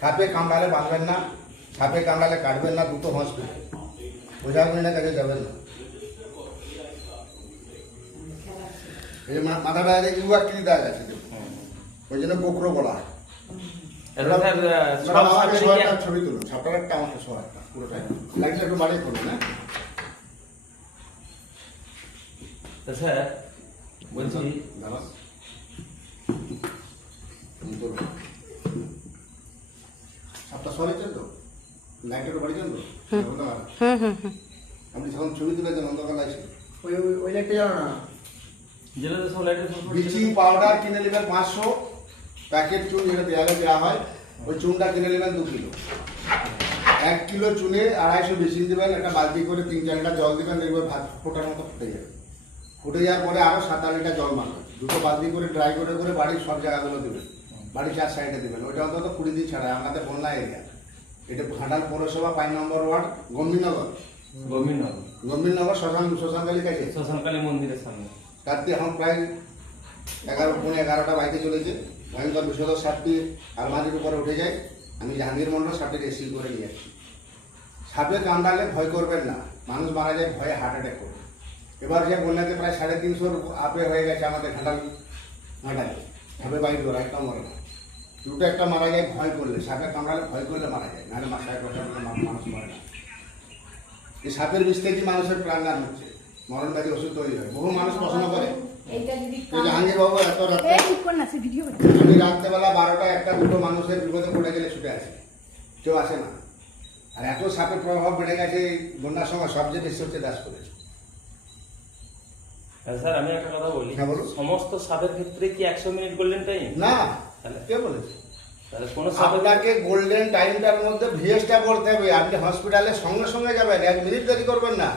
সাপে কামড়ালে বাঁধবেন না সাপে কামড়ালে কাটবেন না দুটো হসপিটাল ওঝাগুলিনের কাছে যাবেন না। এই মাথাটা ইউ আকৃতি দেওয়া গেছে ওই জন্য বকরো বলা হয় ছবি তুলুন। সাপটার একটা আমাকে সবাই পুরোটাই। লাগলে একটু বাড়িয়ে করুন হ্যাঁ? স্যার বলছি দাঁড়ান। সাপটা সরেছেন তো? লাইটের বাড়িছেন তো? আপনি যখন ছবি তুলেছেন অন্ধকার লাগছে। ওই ওই- ওই লাইটটা জানো না। জেলাতে সব লাইটের সব ব্লিচিং পাউডার কিনে নেবেন পাঁচশো। প্যাকেট চুন যেটা দেয়ালে দেওয়া হয় ওই চুনটা কিনে নেবেন দু কিলো। এক কিলো চুনে আড়াইশো বেসিন দেবেন একটা বালতি করে তিন চার লিটার জল দেবেন দেখবেন ভাত ফোটার মতো ফুটে যাবে। ফুটে যাওয়ার পরে আরও সাত আট লিটার জল মারবেন দুটো বালতি করে ড্রাই করে করে বাড়ির সব জায়গাগুলো দেবেন। বাড়ির চার সাইডে দেবেন। ওইটা অন্তত কুড়ি দিন ছাড়া আমাদের বন্যা এরিয়া। এটা ঘাটাল পৌরসভা পাঁচ নম্বর ওয়ার্ড গম্ভীরনগর। গভীরনগর গম্ভীরনগর শ্মশান শ্মশানকালী কাছে। শ্মশানকালী মন্দিরের সামনে। রাত্রি এখন প্রায় এগারো পৌনে এগারোটা বাইকে চলেছে। ভয়ঙ্কর বিষধর সাপটি আলমারির উপরে উঠে যায়। আমি জাহাঙ্গীর মন্ডল সাপটি রেসিভ করে নিয়ে যাচ্ছি সাপে কামড়ালে ভয় করবেন না। মানুষ মারা যায় ভয়ে হার্ট অ্যাটাক করবে এবার যে বন্যাতে প্রায় সাড়ে তিনশোর আপে হয়ে গেছে আমাদের ঘাটাল ঘাটালে। সাপে বাইট করা একটা মরে না। দুটো একটা মারা যায় ভয় করলে। সাপে কামড়ালে ভয় করলে মারা যায়। নাহলে মাথায় কথা বলে মানুষ মরে না। এই সাপের বিষ থেকে মানুষের প্রাণদান হচ্ছে। মরণবাদী ওষুধ তৈরি হয়। বহু মানুষ পছন্দ করে। জাহাঙ্গীর বাবু এত রাত্রে আমি রাত্রেবেলা বারোটা একটা দুটো মানুষের বিপদে পড়ে গেলে ছুটে আসে। কেউ আসে না। আর এত সাপের প্রভাব বেড়ে গেছে বন্যার সময় সবচেয়ে বেশি হচ্ছে দাস করে হ্যাঁ, স্যার আমি একটা কথা বলি। হ্যাঁ, সমস্ত সাপের ক্ষেত্রে কি একশো মিনিট গোল্ডেন টাইম? না। তাহলে? কে বলেছে? তাহলে কোনো আপনাকে গোল্ডেন টাইমটার মধ্যে ভিএসটা করতে হবে। আপনি হসপিটালে সঙ্গে সঙ্গে যাবেন। এক মিনিট দেরি করবেন না।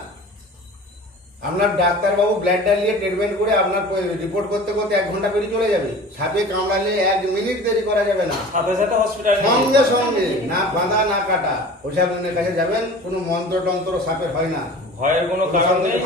আপনার ডাক্তারবাবু ব্লাডটা নিয়ে ট্রিটমেন্ট করে আপনার রিপোর্ট করতে করতে এক ঘণ্টা পেরিয়ে চলে যাবে। সাপে কামড়ালে এক মিনিট দেরি করা যাবে না। সঙ্গে সঙ্গে না বাঁধা না কাটা। ওঝাগুনের কাছে যাবেন কোনো মন্ত্র টন্ত্র সাপের হয় না। ভয়ের কোনো কারণ নেই।